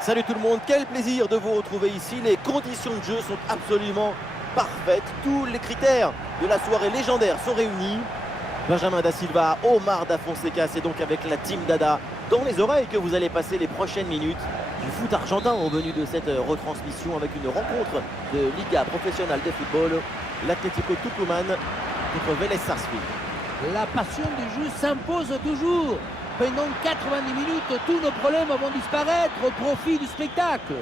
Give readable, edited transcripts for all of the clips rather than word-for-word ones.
Salut tout le monde, quel plaisir de vous retrouver ici. Les conditions de jeu sont absolument parfaites. Tous les critères de la soirée légendaire sont réunis. Benjamin Da Silva, Omar Da Fonseca, c'est donc avec la team Dada dans les oreilles que vous allez passer les prochaines minutes du foot argentin au menu de cette retransmission avec une rencontre de Liga Professionnelle de Football, l'Atlético Tucumán contre Vélez Sarsfield. La passion du jeu s'impose toujours. Pendant 90 minutes, tous nos problèmes vont disparaître au profit du spectacle.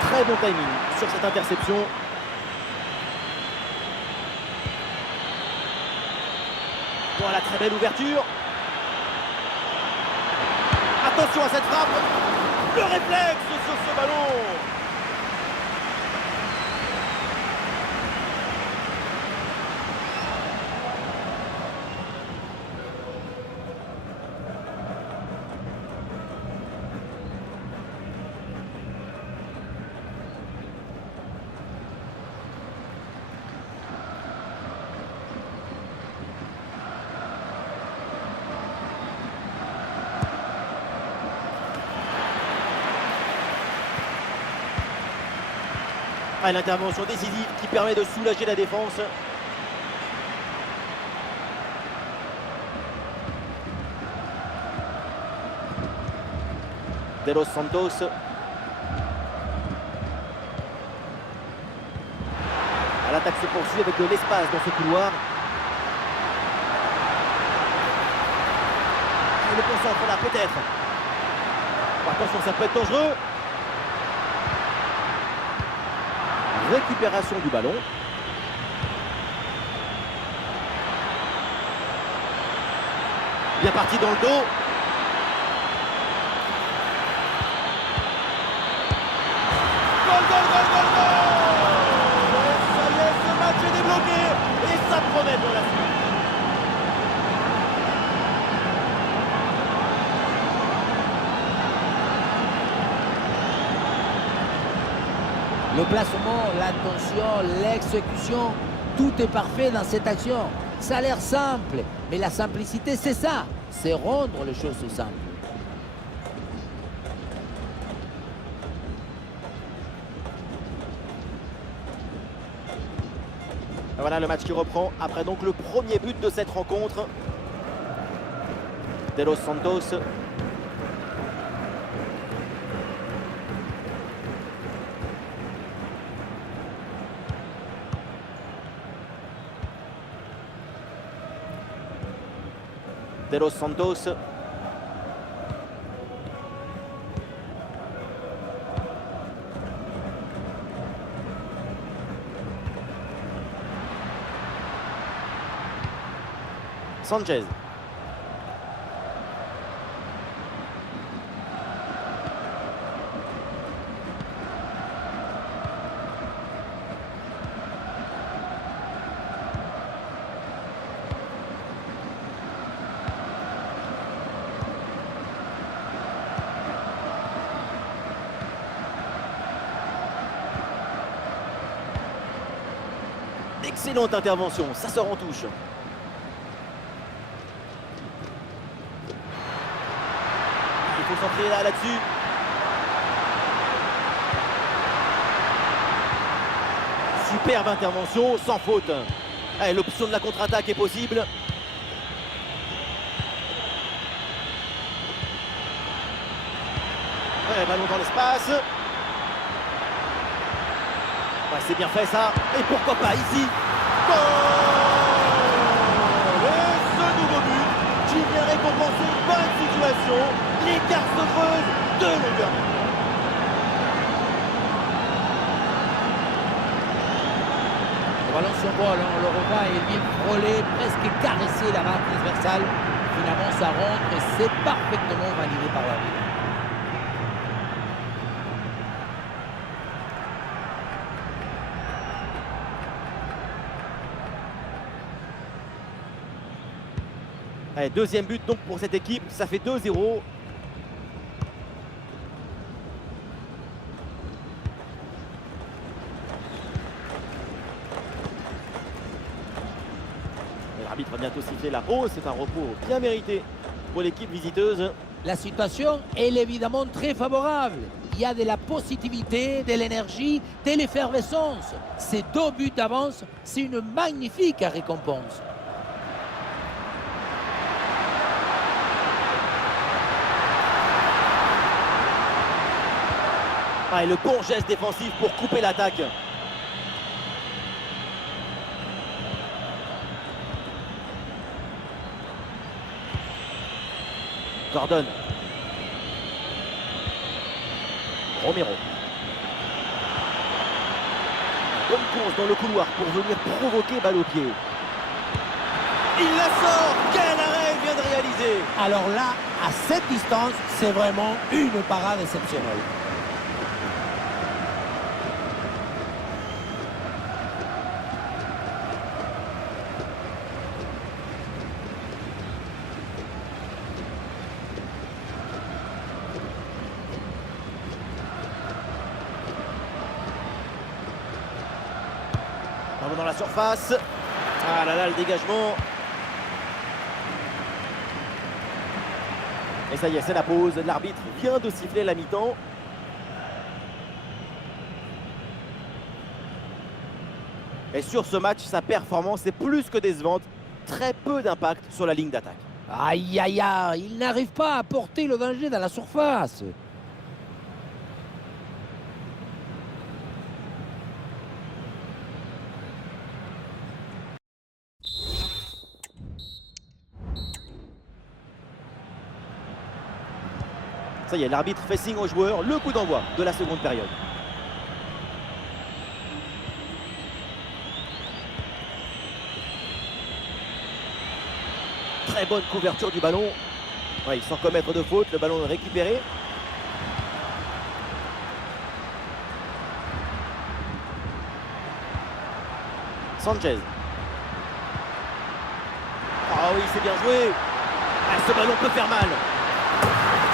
Très bon timing sur cette interception. Voilà, très belle ouverture. Attention à cette frappe. Le réflexe sur ce ballon. L'intervention décisive qui permet de soulager la défense. De Los Santos. L'attaque se poursuit avec de l'espace dans ce couloir. Le concentre là peut-être. Attention, ça peut être dangereux. Récupération du ballon. Bien parti dans le dos. Goal, goal, goal, goal, goal. Et ça y est, ce match est débloqué. Et ça promet pour la suite. Le placement, l'attention, l'exécution, tout est parfait dans cette action. Ça a l'air simple, mais la simplicité, c'est ça. C'est rendre les choses simples. Voilà le match qui reprend après donc le premier but de cette rencontre. De Los Santos. De Los Santos. Sanchez. Excellente intervention, ça sort en touche. Il faut centrer là-dessus. Superbe intervention, sans faute. L'option de la contre-attaque est possible. Ballon dans l'espace. C'est bien fait ça. Et pourquoi pas ici. Goal! Et ce nouveau but qui vient récompenser une bonne situation. L'écart se creuse de longueur. Le ballon sur bol, on le revoit, il vient frôler, presque caresser la barre transversale. Finalement, ça rentre et c'est parfaitement validé par l'arbitre. Allez, deuxième but donc pour cette équipe, ça fait 2-0. L'arbitre va bientôt siffler la pause. C'est un repos bien mérité pour l'équipe visiteuse. La situation, elle est évidemment très favorable. Il y a de la positivité, de l'énergie, de l'effervescence. Ces 2 buts d'avance, c'est une magnifique récompense. Ah, et le bon geste défensif pour couper l'attaque. Gordon. Romero. Bonne course dans le couloir pour venir provoquer balle au pied. Il la sort. Quel arrêt il vient de réaliser. Alors là, à cette distance, c'est vraiment une parade exceptionnelle. Dans la surface. Ah là là, le dégagement. Et ça y est, c'est la pause. L'arbitre vient de siffler la mi-temps. Et sur ce match, sa performance est plus que décevante. Très peu d'impact sur la ligne d'attaque. Aïe, aïe, aïe, il n'arrive pas à porter le danger dans la surface. Ça y est, l'arbitre fait signe aux joueurs. Le coup d'envoi de la seconde période. Très bonne couverture du ballon. Ouais, sans commettre de faute, le ballon est récupéré. Sanchez. Ah oui, c'est bien joué. Ah, ce ballon peut faire mal.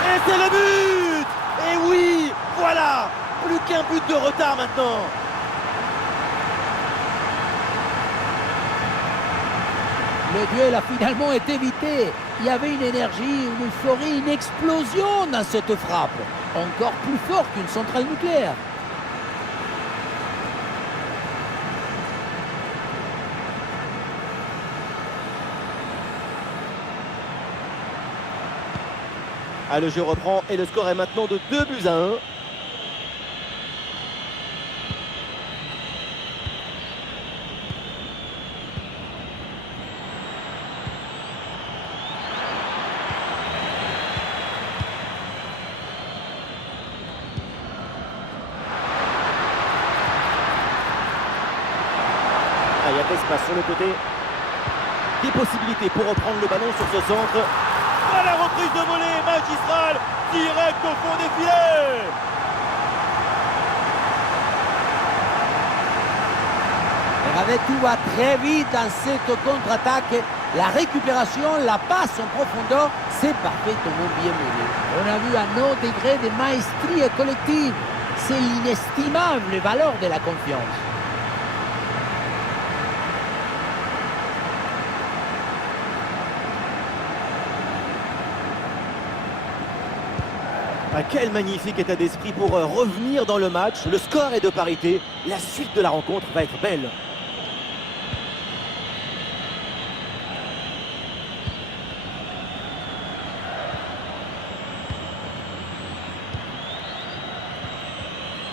Et c'est le but. Et oui, voilà. Plus qu'un but de retard maintenant. Le duel a finalement été évité. Il y avait une énergie, une euphorie, une explosion dans cette frappe. Encore plus forte qu'une centrale nucléaire. Ah, le jeu reprend et le score est maintenant de 2-1. Il y a de l'espace sur le côté. Des possibilités pour reprendre le ballon sur ce centre. Ah, la reprise de volée magistrale, direct au fond des filets. Regardez, tout va très vite dans cette contre-attaque. La récupération, la passe en profondeur, c'est parfaitement bien mené. On a vu un autre degré de maestrie collective. C'est l'inestimable valeur de la confiance. Ah, quel magnifique état d'esprit pour revenir dans le match. Le score est de parité. La suite de la rencontre va être belle.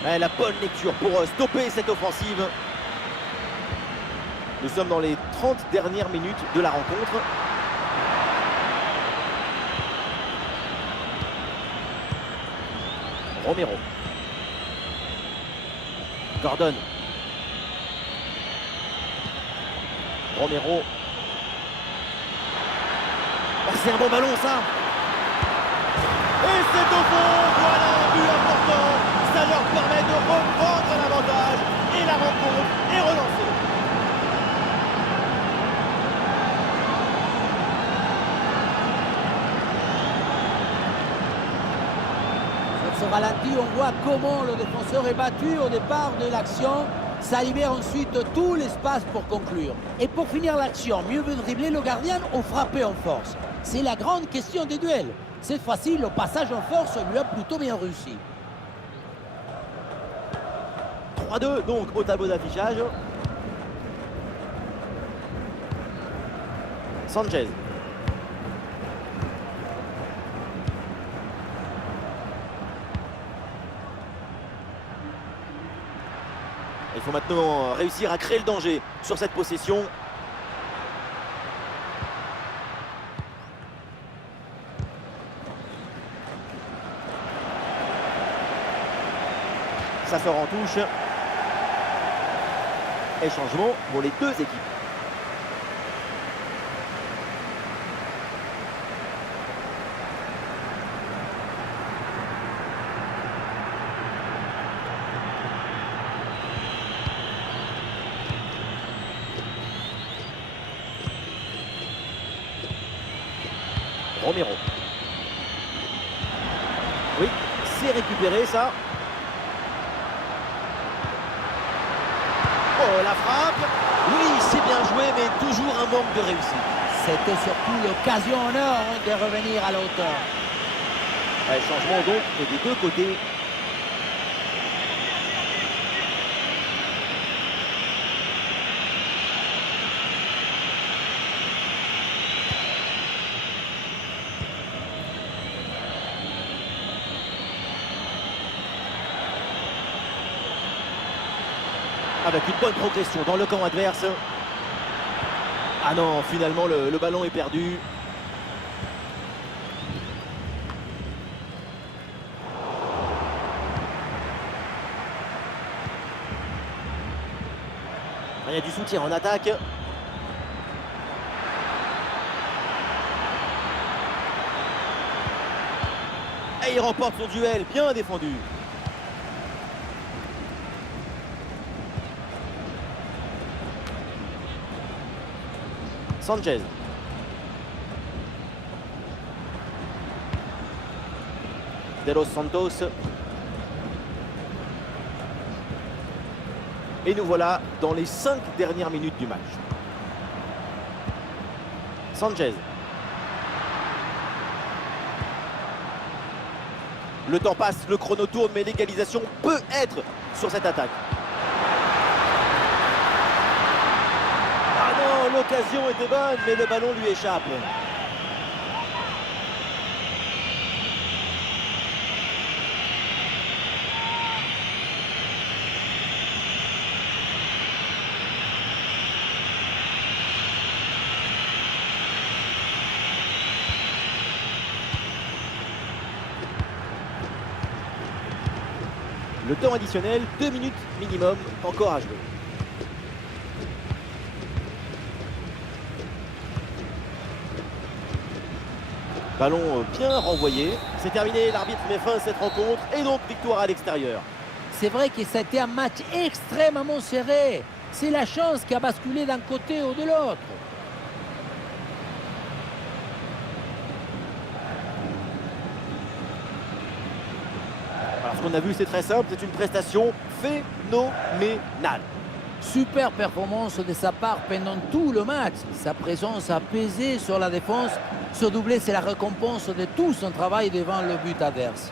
Ah, la bonne lecture pour stopper cette offensive. Nous sommes dans les 30 dernières minutes de la rencontre. Romero. Gordon. Romero. Oh, c'est un bon ballon ça. Et c'est au fond. Voilà un but important. Ça leur permet de reprendre l'avantage. Et la rencontre est relancée. Sur ce ralenti, on voit comment le défenseur est battu au départ de l'action. Ça libère ensuite tout l'espace pour conclure. Et pour finir l'action, mieux vaut dribbler le gardien ou frapper en force. C'est la grande question des duels. Cette fois-ci, le passage en force lui a plutôt bien réussi. 3-2 donc au tableau d'affichage. Sanchez. Il faut maintenant réussir à créer le danger sur cette possession. Ça sort en touche. Et changement pour les deux équipes. Romero. Oui, c'est récupéré ça. Oh, la frappe. Oui, c'est bien joué, mais toujours un manque de réussite. C'était surtout l'occasion en or de revenir à la hauteur. Ouais, changement donc des deux côtés. Avec une bonne progression dans le camp adverse. Ah non, finalement le ballon est perdu. Il y a du soutien en attaque. Et il remporte son duel, bien défendu. Sanchez. De Los Santos. Et nous voilà dans les 5 dernières minutes du match. Sanchez. Le temps passe, le chrono tourne, mais l'égalisation peut être sur cette attaque. Ah non, l'occasion était bonne, mais le ballon lui échappe. Le temps additionnel, 2 minutes minimum, encore à jouer. Ballon bien renvoyé. C'est terminé, l'arbitre met fin à cette rencontre et donc victoire à l'extérieur. C'est vrai que ça a été un match extrêmement serré. C'est la chance qui a basculé d'un côté ou de l'autre. Alors ce qu'on a vu, c'est très simple, c'est une prestation phénoménale. Super performance de sa part pendant tout le match. Sa présence a pesé sur la défense. Ce doublé, c'est la récompense de tout son travail devant le but adverse.